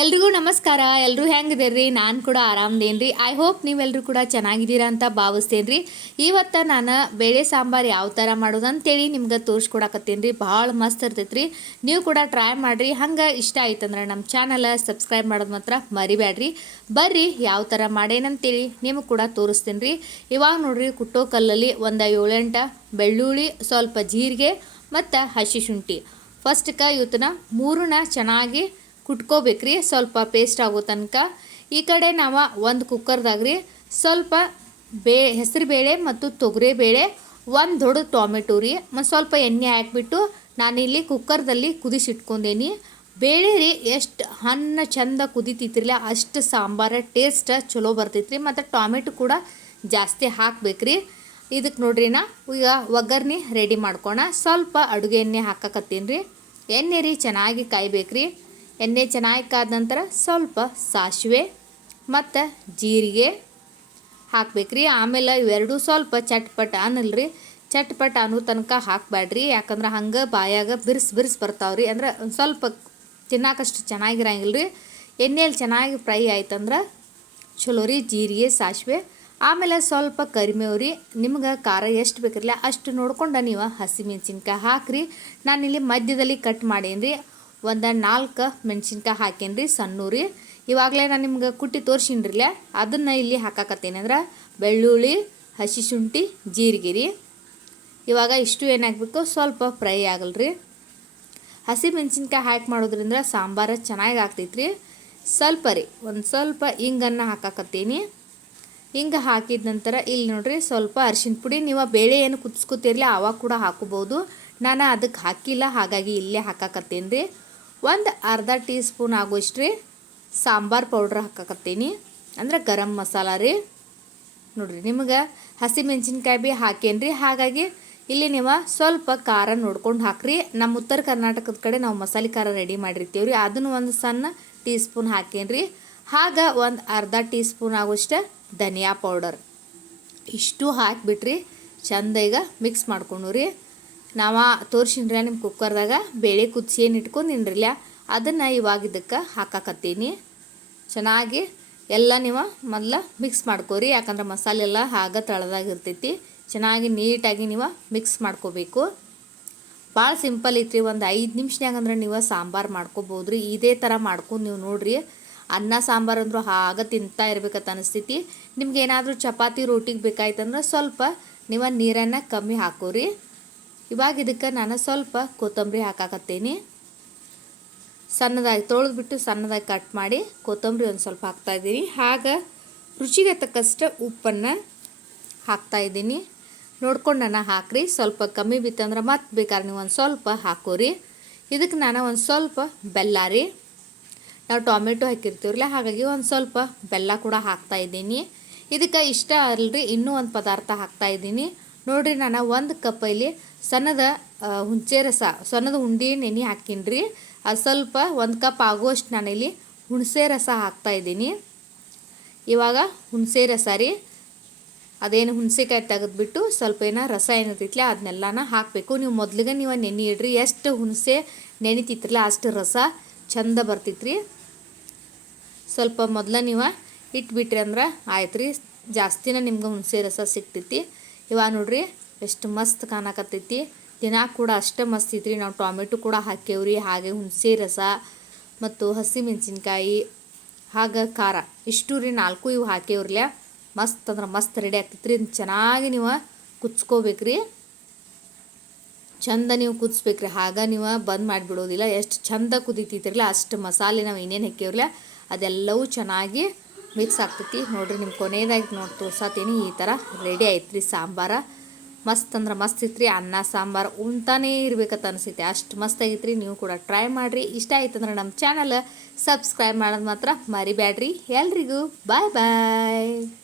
ಎಲ್ರಿಗೂ ನಮಸ್ಕಾರ. ಎಲ್ಲರೂ ಹೆಂಗಿದ್ದೀರಿ? ನಾನು ಕೂಡ ಆರಾಮದೇನು ರೀ ಐ ಹೋಪ್ ನೀವೆಲ್ಲರೂ ಕೂಡ ಚೆನ್ನಾಗಿದ್ದೀರಾ ಅಂತ ಭಾವಿಸ್ತೇನೆ ರೀ ಇವತ್ತು ನಾನು ಬೇಳೆ ಸಾಂಬಾರು ಯಾವ ಥರ ಮಾಡೋದು ಅಂತೇಳಿ ನಿಮ್ಗೆ ತೋರಿಸ್ಕೊಡಕತ್ತೇನೆ ರೀ ಭಾಳ ಮಸ್ತ್ ಇರ್ತೈತೆ ರೀ ನೀವು ಕೂಡ ಟ್ರೈ ಮಾಡಿರಿ. ಹಂಗೆ ಇಷ್ಟ ಆಯ್ತಂದ್ರೆ ನಮ್ಮ ಚಾನಲ ಸಬ್ಸ್ಕ್ರೈಬ್ ಮಾಡೋದು ಮಾತ್ರ ಮರಿಬೇಡ್ರಿ ಬರ್ರಿ ಯಾವ ಥರ ಮಾಡೇನಂತೇಳಿ ನಿಮಗೆ ಕೂಡ ತೋರಿಸ್ತೀನಿ ರೀ ಇವಾಗ ನೋಡ್ರಿ ಕುಟ್ಟೋ ಕಲ್ಲಲ್ಲಿ ಒಂದು ಏಳೆಂಟ ಬೆಳ್ಳುಳ್ಳಿ, ಸ್ವಲ್ಪ ಜೀರಿಗೆ ಮತ್ತು ಹಸಿ ಶುಂಠಿ. ಫಸ್ಟ್ಗೆ ಇವತ್ತನ್ನ ಮೂರನ್ನ ಚೆನ್ನಾಗಿ ಕುಟ್ಕೋಬೇಕ್ರಿ, ಸ್ವಲ್ಪ ಪೇಸ್ಟ್ ಆಗೋ ತನಕ. ಈ ಕಡೆ ನಾವು ಒಂದು ಕುಕ್ಕರ್ದಾಗ್ರಿ, ಸ್ವಲ್ಪ ಬೇ ಹೆಸರು ಬೇಳೆ ಮತ್ತು ತೊಗರಿ ಬೇಳೆ ಒಂದು ದೊಡ್ಡ ಟೊಮೆಟೊ ರೀ. ಮತ್ತು ಸ್ವಲ್ಪ ಎಣ್ಣೆ ಹಾಕ್ಬಿಟ್ಟು ನಾನಿಲ್ಲಿ ಕುಕ್ಕರ್ದಲ್ಲಿ ಕುದಿಸಿಟ್ಕೊಂಡೇನಿ. ಬೇಳೆ ರೀ, ಎಷ್ಟು ಹಣ್ಣು ಚಂದ ಕುದಿತಿತ್ತಿರಲಿಲ್ಲ ಅಷ್ಟು ಸಾಂಬಾರ ಟೇಸ್ಟ್ ಚಲೋ ಬರ್ತೈತ್ರಿ. ಮತ್ತು ಟೊಮೆಟೊ ಕೂಡ ಜಾಸ್ತಿ ಹಾಕ್ಬೇಕ್ರಿ. ಇದಕ್ಕೆ ನೋಡ್ರಿ ನಾ, ಈಗ ಒಗ್ಗರ್ಣೆ ರೆಡಿ ಮಾಡ್ಕೋಣ. ಸ್ವಲ್ಪ ಅಡುಗೆ ಎಣ್ಣೆ ಹಾಕಕತ್ತೀನಿ ರೀ. ಎಣ್ಣೆ ರೀ ಚೆನ್ನಾಗಿ ಕಾಯ್ಬೇಕ್ರಿ. ಎಣ್ಣೆ ಚೆನ್ನಾಗಿ ಕಾದ ನಂತರ ಸ್ವಲ್ಪ ಸಾಸಿವೆ ಮತ್ತು ಜೀರಿಗೆ ಹಾಕ್ಬೇಕ್ರಿ. ಆಮೇಲೆ ಇವೆರಡೂ ಸ್ವಲ್ಪ ಚಟ್ಪಟ ಅನ್ನಲ್ರಿ. ಚಟ್ಪಟ ಅನ್ನೋ ತನಕ ಹಾಕಬೇಡ್ರಿ ಯಾಕಂದ್ರೆ ಹಂಗೆ ಬಾಯಾಗ ಬಿರ್ಸ್ ಬಿರ್ಸ್ ಬರ್ತಾವ್ರಿ. ಅಂದ್ರೆ ಸ್ವಲ್ಪ ತಿನ್ನಾಕಷ್ಟು ಚೆನ್ನಾಗಿರಂಗಿಲ್ಲ ರೀ ಎಣ್ಣೆಯಲ್ಲಿ ಚೆನ್ನಾಗಿ ಫ್ರೈ ಆಯ್ತಂದ್ರೆ ಚಲೋ ರೀ ಜೀರಿಗೆ, ಸಾಸಿವೆ. ಆಮೇಲೆ ಸ್ವಲ್ಪ ಕರಿಮೇವು ರೀ ನಿಮ್ಗೆ ಖಾರ ಎಷ್ಟು ಬೇಕಿರಲಿಲ್ಲ ಅಷ್ಟು ನೋಡ್ಕೊಂಡು ನೀವು ಹಸಿಮೆಣ್ಸಿನ್ಕಾಯಿ ಹಾಕ್ರಿ. ನಾನಿಲ್ಲಿ ಮಧ್ಯದಲ್ಲಿ ಕಟ್ ಮಾಡೀನಿ ರೀ ಒಂದು ನಾಲ್ಕು ಮೆಣಸಿನ್ಕಾಯಿ ಹಾಕೇನಿ ರೀ ಸಣ್ಣ ರೀ ಇವಾಗಲೇ ನಾನು ನಿಮ್ಗೆ ಕುಟ್ಟಿ ತೋರ್ಸಿನ್ರಿಲ್ಲ ಅದನ್ನು ಇಲ್ಲಿ ಹಾಕಾಕತ್ತೀನಿ ಅಂದ್ರೆ ಬೆಳ್ಳುಳ್ಳಿ, ಹಸಿ ಶುಂಠಿ ಜೀರಿಗೆ ರೀ ಇವಾಗ ಇಷ್ಟು ಏನಾಗಬೇಕು, ಸ್ವಲ್ಪ ಫ್ರೈ ಆಗಲ್ರಿ. ಹಸಿ ಮೆಣಸಿನ್ಕಾಯಿ ಹಾಕಿ ಮಾಡೋದ್ರಿಂದ ಸಾಂಬಾರು ಚೆನ್ನಾಗಿ ಆಗ್ತೈತ್ರಿ. ಸ್ವಲ್ಪ ರೀ, ಒಂದು ಸ್ವಲ್ಪ ಹಿಂಗನ್ನು ಹಾಕಾಕತ್ತೀನಿ. ಹಿಂಗೆ ಹಾಕಿದ ನಂತರ ಇಲ್ಲಿ ನೋಡಿರಿ, ಸ್ವಲ್ಪ ಅರಿಶಿನ ಪುಡಿ, ನೀವು ಬೇಳೆ ಏನು ಕುದಿಸ್ಕೊತಿರ್ಲಿ ಆವಾಗ ಕೂಡ ಹಾಕೋಬೋದು ನಾನು ಅದಕ್ಕೆ ಹಾಕಿಲ್ಲ, ಹಾಗಾಗಿ ಇಲ್ಲೇ ಹಾಕಾಕತ್ತೀನಿ ರೀ. ಒಂದು ಅರ್ಧ ಟೀ ಸ್ಪೂನ್ ಆಗೋಷ್ಟು ರೀ ಸಾಂಬಾರು ಪೌಡ್ರ್ ಹಾಕಕತ್ತೀನಿ. ಅಂದ್ರೆ ಗರಂ ಮಸಾಲ ರೀ. ನೋಡಿರಿ ನಿಮಗೆ ಹಸಿ ಮೆಣಸಿನ್ಕಾಯಿ ಭೀ ಹಾಕೇನ್ರಿ ಹಾಗಾಗಿ ಇಲ್ಲಿ ನೀವು ಸ್ವಲ್ಪ ಖಾರ ನೋಡ್ಕೊಂಡು ಹಾಕ್ರಿ. ನಮ್ಮ ಉತ್ತರ ಕರ್ನಾಟಕದ ಕಡೆ ನಾವು ಮಸಾಲೆ ಖಾರ ರೆಡಿ ಮಾಡಿರ್ತೀವಿ ರೀ ಅದನ್ನು ಒಂದು ಸಣ್ಣ ಟೀ ಸ್ಪೂನ್ ಹಾಕೇನ್ರಿ ಹಾಗ ಒಂದು ಅರ್ಧ ಟೀ ಸ್ಪೂನ್ ಆಗೋಷ್ಟು ಧನಿಯಾ ಪೌಡರ್. ಇಷ್ಟು ಹಾಕಿಬಿಟ್ರಿ. ಚಂದ ಈಗ ಮಿಕ್ಸ್ ಮಾಡ್ಕೊಂಡು ರೀ ನಾವು ತೋರಿಸಿನ್ರಿ ನಿಮ್ಮ ಕುಕ್ಕರ್ದಾಗ ಬೇಳೆ ಕುದಿಸಿ ಏನು ಇಟ್ಕೊಂಡಿನ್ರಿಲ್ಲ ಅದನ್ನು ಇವಾಗ ಇದಕ್ಕೆ ಹಾಕಾಕತ್ತೀನಿ. ಚೆನ್ನಾಗಿ ಎಲ್ಲ ನೀವು ಮೊದಲು ಮಿಕ್ಸ್ ಮಾಡ್ಕೋರಿ, ಯಾಕಂದ್ರೆ ಮಸಾಲೆ ಎಲ್ಲ ಆಗ ತಳದಾಗಿರ್ತೈತಿ ಚೆನ್ನಾಗಿ ನೀಟಾಗಿ ನೀವು ಮಿಕ್ಸ್ ಮಾಡ್ಕೋಬೇಕು. ಭಾಳ ಸಿಂಪಲ್ ಐತ್ರಿ, ಒಂದು ಐದು ನಿಮಿಷನಾಗ ಅಂದ್ರೆ ನೀವು ಸಾಂಬಾರು ಮಾಡ್ಕೋಬೋದು ರೀ ಇದೇ ಥರ ಮಾಡ್ಕೊಂಡು ನೀವು ನೋಡಿರಿ, ಅನ್ನ ಸಾಂಬಾರು ಅಂದರೂ ಆಗ ತಿಂತಾ ಇರ್ಬೇಕಂತ ಅನಿಸ್ತೈತಿ. ನಿಮ್ಗೆ ಏನಾದರೂ ಚಪಾತಿ ರೋಟಿಗೆ ಬೇಕಾಯ್ತಂದ್ರೆ ಸ್ವಲ್ಪ ನೀವು ನೀರನ್ನು ಕಮ್ಮಿ ಹಾಕೋರಿ. ಇವಾಗ ಇದಕ್ಕೆ ನಾನು ಸ್ವಲ್ಪ ಕೊತ್ತಂಬರಿ ಹಾಕಾಕತ್ತೀನಿ. ಸಣ್ಣದಾಗಿ ತೊಳೆದ್ಬಿಟ್ಟು ಸಣ್ಣದಾಗಿ ಕಟ್ ಮಾಡಿ ಕೊತ್ತಂಬರಿ ಒಂದು ಸ್ವಲ್ಪ ಹಾಕ್ತಾಯಿದ್ದೀನಿ ಹಾಗೆ ರುಚಿಗೆ ತಕ್ಕಷ್ಟು ಉಪ್ಪನ್ನು ಹಾಕ್ತಾಯಿದ್ದೀನಿ ನೋಡ್ಕೊಂಡು ನಾನು ಹಾಕ್ರಿ. ಸ್ವಲ್ಪ ಕಮ್ಮಿ ಬಿತ್ತಂದ್ರೆ ಮತ್ತೆ ಬೇಕಾದ್ರೆ ನೀವು ಒಂದು ಸ್ವಲ್ಪ ಹಾಕೋರಿ. ಇದಕ್ಕೆ ನಾನು ಒಂದು ಸ್ವಲ್ಪ ಬೆಲ್ಲ ರೀ. ನಾವು ಟೊಮೆಟೊ ಹಾಕಿರ್ತೀವ್ರಲ್ಲ, ಹಾಗಾಗಿ ಒಂದು ಸ್ವಲ್ಪ ಬೆಲ್ಲ ಕೂಡ ಹಾಕ್ತಾಯಿದ್ದೀನಿ ಇದಕ್ಕೆ ಇಷ್ಟ ಅಲ್ರಿ, ಇನ್ನೂ ಒಂದು ಪದಾರ್ಥ ಹಾಕ್ತಾಯಿದ್ದೀನಿ ನೋಡಿರಿ ನಾನು ಒಂದು ಕಪ್ ಇಲ್ಲಿ ಸಣ್ಣದ ಹುಂಚೆ ರಸ, ಸಣ್ಣದ ಉಂಡಿ ನೆನೆ ಹಾಕೀನಿ ರೀ ಅದು ಸ್ವಲ್ಪ ಒಂದು ಕಪ್ ಆಗುವಷ್ಟು ನಾನಿಲ್ಲಿ ಹುಣಸೆ ರಸ ಹಾಕ್ತಾಯಿದ್ದೀನಿ ಇವಾಗ ಹುಣಸೆ ರಸ ರೀ. ಅದೇನು ಹುಣಸೆಕಾಯಿ ತೆಗೆದುಬಿಟ್ಟು ಸ್ವಲ್ಪ ಏನೋ ರಸ ಏನಿರ್ತೈತ್ಲ ಅದನ್ನೆಲ್ಲನ ಹಾಕಬೇಕು. ನೀವು ಮೊದಲಿಗೆ ನೀವು ನೆನೆ ಇಡ್ರಿ, ಎಷ್ಟು ಹುಣಸೆ ನೆನಿತಿತ್ರಲ್ಲ ಅಷ್ಟು ರಸ ಚಂದ ಬರ್ತೈತ್ರಿ. ಸ್ವಲ್ಪ ಮೊದಲ ನೀವು ಇಟ್ಬಿಟ್ರಿ ಅಂದ್ರೆ ಆಯ್ತು ರೀ ಜಾಸ್ತಿನ ನಿಮ್ಗೆ ಹುಣಸೆ ರಸ ಸಿಗ್ತೈತಿ. ಇವಾಗ ನೋಡ್ರಿ, ಎಷ್ಟು ಮಸ್ತ್ ಕಾಣಕತ್ತೈತಿ. ದಿನ ಕೂಡ ಅಷ್ಟೇ ಮಸ್ತ್ ಐತ್ರಿ. ನಾವು ಟೊಮೆಟೊ ಕೂಡ ಹಾಕೇವ್ರಿ ಹಾಗೆ ಹುಣಸೆ ರಸ ಮತ್ತು ಹಸಿ ಮೆಣಸಿನ್ಕಾಯಿ, ಹಾಗೆ ಖಾರ. ಇಷ್ಟು ರೀ ನಾಲ್ಕು ಇವು ಹಾಕೇವ್ರಲ್ಲ ಮಸ್ತ್ ಅಂದ್ರೆ ಮಸ್ತ್ ರೆಡಿ ಆಗ್ತೈತ್ರಿ. ಚೆನ್ನಾಗಿ ನೀವು ಕುಚ್ಕೋಬೇಕ್ರಿ ಚಂದ ನೀವು ಕುದಿಸ್ಬೇಕ್ರಿ. ಹಾಗೆ ನೀವು ಬಂದ್ ಮಾಡಿಬಿಡೋದಿಲ್ಲ. ಎಷ್ಟು ಚಂದ ಕುದಿತಿದ್ರಲ್ಲ ಅಷ್ಟು ಮಸಾಲೆ ನಾವು ಏನೇನು ಹಾಕೇವ್ರಲ್ಲ ಅದೆಲ್ಲವೂ ಚೆನ್ನಾಗಿ ಮಿಕ್ಸ್ ಆಗ್ತೈತಿ. ನೋಡಿರಿ ನಿಮ್ಮ ಕೊನೆಯದಾಗಿ ನೋಡಿ ತೋರ್ಸತ್ತೀನಿ ಈ ಥರ ರೆಡಿ ಆಯ್ತು ರೀ ಸಾಂಬಾರ. ಮಸ್ತ್ ಅಂದ್ರೆ ಮಸ್ತ್ ಐತ್ರಿ. ಅನ್ನ, ಸಾಂಬಾರು ಉಣ್ತಾನೇ ಇರ್ಬೇಕಂತ ಅನಿಸೈತಿ. ಅಷ್ಟು ಮಸ್ತ್ ರೀ ನೀವು ಕೂಡ ಟ್ರೈ ಮಾಡಿರಿ. ಇಷ್ಟ ಆಯ್ತಂದ್ರೆ ನಮ್ಮ ಚಾನಲ್ ಸಬ್ಸ್ಕ್ರೈಬ್ ಮಾಡೋದು ಮಾತ್ರ ಮರಿಬೇಡ್ರಿ ಎಲ್ರಿಗೂ ಬಾಯ್ ಬಾಯ್